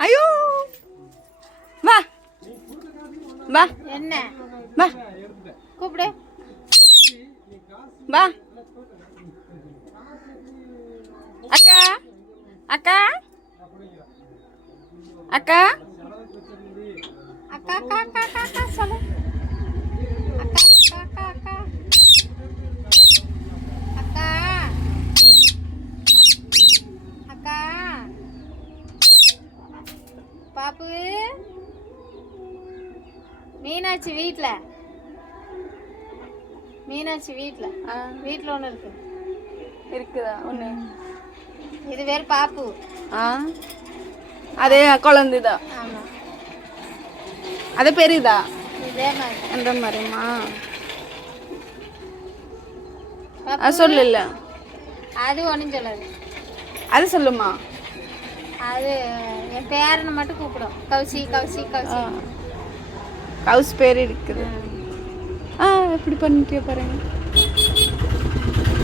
ஐயோ வா வா என்ன வா கூப்பிடு வா அக்கா அக்கா அக்கா அக்கா அக்கா அக்கா அக்கா அக்கா சொல்லு அக்கா அக்கா அக்கா அக்கா அக்கா அக்கா பாப்பு மீனாட்சி வீட்டில் வீட்டில் ஒன்று இருக்கு இருக்குதா ஒன்று இது பேர் பாப்பு அதே குழந்தைதான் ஆமாம் அது பெரியதா இதே மாதிரி அந்த மாதிரிமா பாப்பு சொல்லு இல்லை அது ஒன்றும் சொல்லாது அது சொல்லுமா அது என் பேரனை மட்டும் கூப்பிடும் கௌசி கௌசி கௌசி ஹவுஸ் பேர் இருக்குது எப்படி பண்ணிட்டியோ பாருங்க